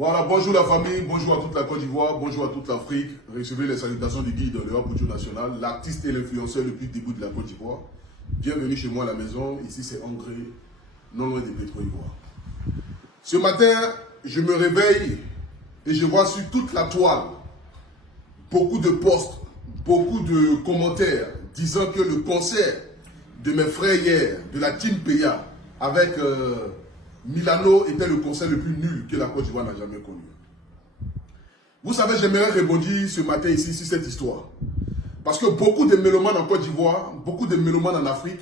Voilà, bonjour la famille, bonjour à toute la Côte d'Ivoire, bonjour à toute l'Afrique. Recevez les salutations du guide de Léa Bouchou National, l'artiste et l'influenceur depuis le début de la Côte d'Ivoire. Bienvenue chez moi à la maison, ici c'est Angré, non loin des Pétro-Ivoire. Ce matin, je me réveille et je vois sur toute la toile beaucoup de posts, beaucoup de commentaires disant que le concert de mes frères hier, de la team Peya, avec Milano était le concert le plus nul que la Côte d'Ivoire n'a jamais connu. Vous savez, j'aimerais rebondir ce matin ici sur cette histoire. Parce que beaucoup de mélomanes en Côte d'Ivoire, beaucoup de mélomanes en Afrique,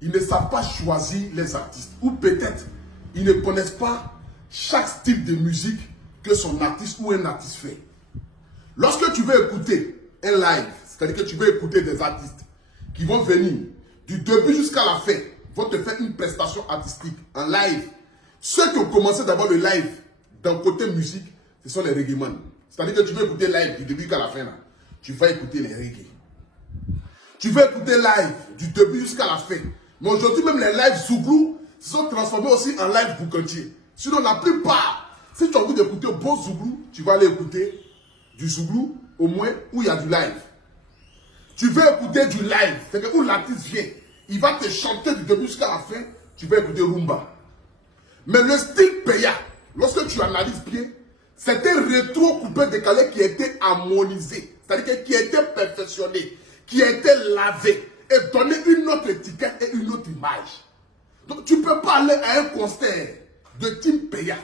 ils ne savent pas choisir les artistes. Ou peut-être, ils ne connaissent pas chaque style de musique que son artiste ou un artiste fait. Lorsque tu veux écouter un live, c'est-à-dire que tu veux écouter des artistes qui vont venir du début jusqu'à la fin, vont te faire une prestation artistique en live. Ceux qui ont commencé d'abord le live d'un côté musique, ce sont les reggaeman. C'est-à-dire que tu veux écouter live du début jusqu'à la fin, là, tu vas écouter les reggae. Tu veux écouter live du début jusqu'à la fin. Mais aujourd'hui, même les lives Zouglou se sont transformés aussi en live boucantier. Sinon, la plupart, si tu as envie d'écouter bon Zouglou, tu vas aller écouter du Zouglou, au moins, où il y a du live. Tu veux écouter du live, c'est-à-dire où l'artiste vient. Il va te chanter du début jusqu'à la fin, tu vas écouter Rumba. Mais le style Peya, lorsque tu analyses bien, c'est un rétro coupé décalé qui a été harmonisé, c'est-à-dire qui a été perfectionné, qui a été lavé et donné une autre étiquette et une autre image. Donc tu ne peux pas aller à un concert de Team Peya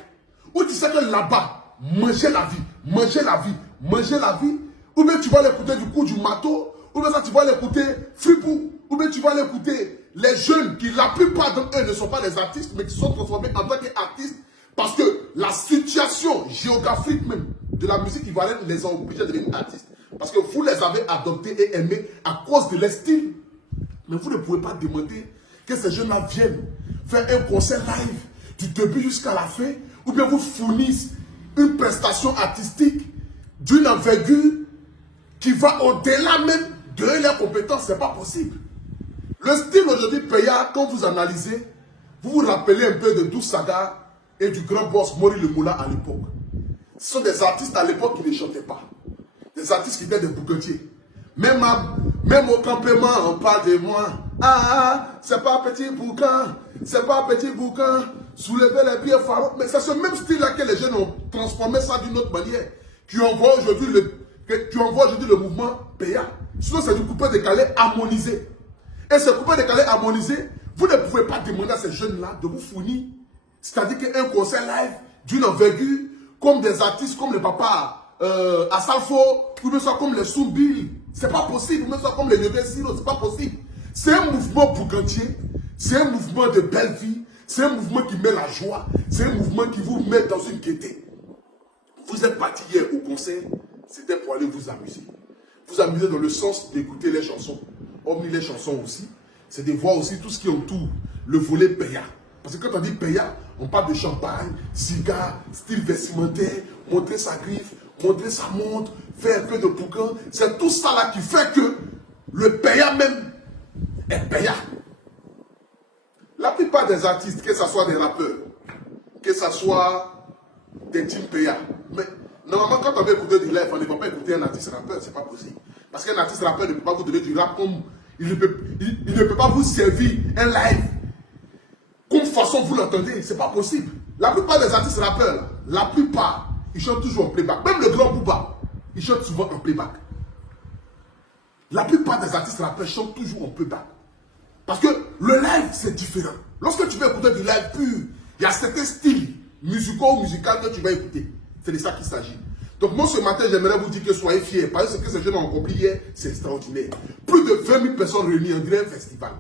où tu sais que là-bas, manger la vie, manger la vie, manger la vie, ou bien tu vas l'écouter du coup du matos, ou bien ça tu vas l'écouter Fripou, ou bien tu vas l'écouter les jeunes qui la plupart d'entre eux ne sont pas des artistes mais qui se sont transformés en tant qu'artistes parce que la situation géographique même de la musique ivoirienne les a obligés de devenir artistes. Parce que vous les avez adoptés et aimés à cause de leur style. Mais vous ne pouvez pas demander que ces jeunes-là viennent faire un concert live du début jusqu'à la fin ou bien vous fournissent une prestation artistique d'une envergure qui va au-delà même de leurs compétences. Ce n'est pas possible. Le style aujourd'hui Peya, quand vous analysez, vous vous rappelez un peu de Dou Saga et du grand boss Mori Le Moula à l'époque. Ce sont des artistes à l'époque qui ne chantaient pas. Des artistes qui étaient des bouquetiers. Même au campement, on parle de moi. C'est pas petit bouquin, c'est pas petit bouquin. Soulevez les pieds pharaons. Mais c'est ce même style-là que les jeunes ont transformé ça d'une autre manière. Qui envoie aujourd'hui le mouvement Peya. Sinon, c'est du coupé décalé harmonisé. Et ce coupé décalé harmonisé, vous ne pouvez pas demander à ces jeunes-là de vous fournir. C'est-à-dire qu'un concert live d'une envergure, comme des artistes comme le papa Asalfo, ou bien soit comme les Soumbil, c'est pas possible, ou bien soit comme les Yodé Siro, c'est pas possible. C'est un mouvement boucantier, c'est un mouvement de belle vie, c'est un mouvement qui met la joie, c'est un mouvement qui vous met dans une gaieté. Vous êtes parti hier au concert, c'était pour aller vous amuser. Vous amuser dans le sens d'écouter les chansons. Hormis les chansons aussi, c'est de voir aussi tout ce qui entoure le volet Peya. Parce que quand on dit Peya, on parle de champagne, cigare, style vestimentaire, montrer sa griffe, montrer sa montre, faire un peu de boucan. C'est tout ça là qui fait que le Peya même est Peya. La plupart des artistes, que ce soit des rappeurs, que ce soit des team Peya, mais normalement quand on veut écouter du live, on ne va pas écouter un artiste rappeur, c'est pas possible. Parce qu'un artiste rappeur ne peut pas vous donner du rap comme il ne peut pas vous servir un live comme façon vous l'entendez, c'est pas possible. La plupart des artistes rappeurs, la plupart, ils chantent toujours en playback. Même le grand Booba, il chante souvent en playback. La plupart des artistes rappeurs chantent toujours en playback. Parce que le live, c'est différent. Lorsque tu veux écouter du live pur, il y a certains styles musicaux ou musicaux que tu vas écouter. C'est de ça qu'il s'agit. Donc moi ce matin, j'aimerais vous dire que soyez fiers. Parce que ce que ces jeunes ont accompli hier, c'est extraordinaire. Plus de 20 000 personnes réunies, on dirait un festival.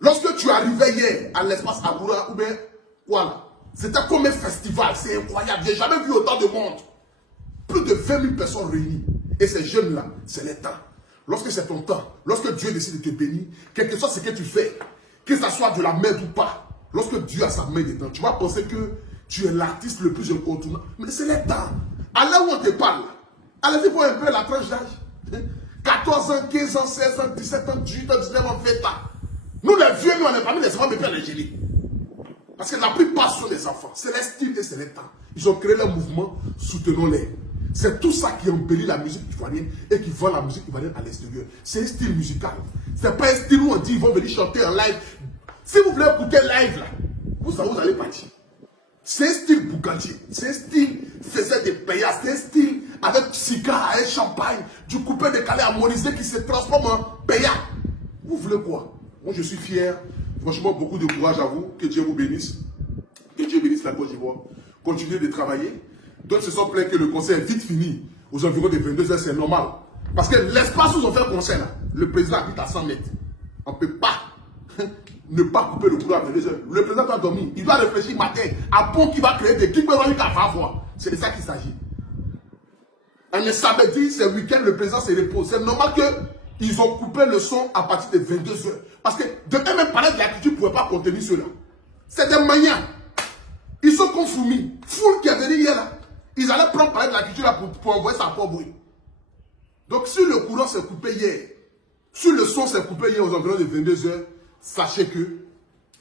Lorsque tu arrivais hier à l'espace Aboura ou bien voilà, c'était comme un festival, c'est incroyable. J'ai jamais vu autant de monde. Plus de 20 000 personnes réunies. Et ces jeunes-là, c'est le temps. Lorsque c'est ton temps, lorsque Dieu décide de te bénir, quel que soit ce que tu fais, que ça soit de la merde ou pas, lorsque Dieu a sa main dedans, tu vas penser que tu es l'artiste le plus incontournable. Mais c'est le temps. À là où on te parle, allez-y pour un peu la tranche d'âge. 14 ans, 15 ans, 16 ans, 17 ans, 18 ans, 19 ans, 20 ans. Nous les vieux, nous on est parmi les enfants, mais pas les génies. Parce que la plupart sont des enfants. C'est les styles et c'est les temps. Ils ont créé leur mouvement, soutenons-les. C'est tout ça qui embellit la musique ivoirienne et qui vend la musique ivoirienne à l'extérieur. C'est un style musical. C'est pas un style où on dit ils vont venir chanter en live. Si vous voulez écouter live là, vous allez partir. C'est un style Bugatti. C'est un style faisait des paillasses. C'est un style avec cigare et champagne, du coupé décalé harmonisé qui se transforme en paillat. Vous voulez quoi? Moi je suis fier. Franchement, beaucoup de courage à vous. Que Dieu vous bénisse. Que Dieu bénisse la Côte d'Ivoire. Continuez de travailler. D'autres se sont plaints que le concert est vite fini. Aux environs de 22h, c'est normal. Parce que l'espace où ils ont fait le concert, là, le président habite à 100 mètres. On ne peut pas ne pas couper le courant à 22h. Le président doit dormir. Il doit réfléchir matin à pont qui va créer des clips à voir. C'est de ça qu'il s'agit. Un samedi, c'est week-end, le président se repose. C'est normal qu'ils ont coupé le son à partir de 22h. Parce que de même parler de la culture ne pouvait pas contenir cela. C'est des manières. Ils sont comme Foumi. Foule qui est venu hier là. Ils allaient prendre parler de la culture là pour envoyer ça pour bruit. Donc si le courant s'est coupé hier, si le son s'est coupé hier aux environs de 22h, sachez que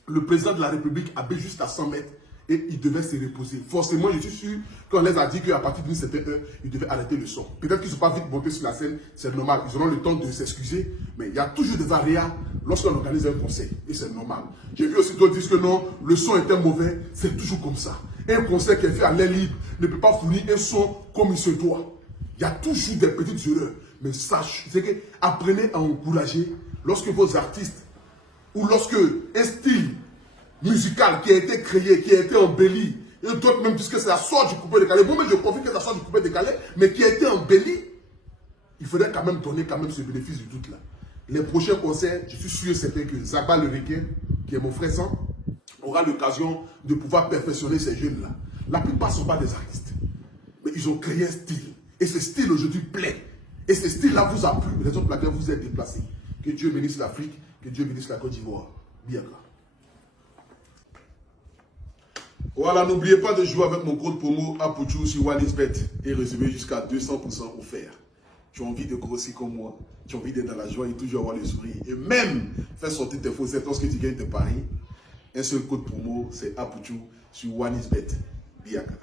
le président de la République habite juste à 100 mètres et il devait se reposer. Forcément, je suis sûr qu'on les a dit qu'à partir d'une certaine heure, ils devaient arrêter le son. Peut-être qu'ils ne sont pas vite montés sur la scène, c'est normal. Ils auront le temps de s'excuser, mais il y a toujours des aléas lorsqu'on organise un concert et c'est normal. J'ai vu aussi d'autres dire que non, le son était mauvais, c'est toujours comme ça. Un concert qui est fait à l'air libre ne peut pas fournir un son comme il se doit. Il y a toujours des petites erreurs. Mais sache, c'est que apprenez à encourager lorsque vos artistes ou lorsque un style musical qui a été créé, qui a été embelli, et d'autres même disent que c'est la sorte du coupé décalé. Moi-même, je confie que c'est la sorte du coupé décalé, mais qui a été embelli, il faudrait quand même donner ce bénéfice du doute là. Les prochains concerts, je suis sûr et certain que Zaba le Requin, qui est mon frère sang, aura l'occasion de pouvoir perfectionner ces jeunes-là. La plupart ne sont pas des artistes, mais ils ont créé un style. Et ce style aujourd'hui plaît. Et ce style-là vous a plu, raison pour laquelle vous êtes déplacés. Que Dieu bénisse l'Afrique, que Dieu bénisse la Côte d'Ivoire. Bien là. Voilà, n'oubliez pas de jouer avec mon code promo APOUTCHOU sur OneXBet et recevoir jusqu'à 200% offert. Tu as envie de grossir comme moi, tu as envie d'être dans la joie et toujours avoir le sourire. Et même faire sortir tes faussettes lorsque tu gagnes tes paris. Un seul code promo, c'est APOUTCHOU sur OneXBet. Biaka.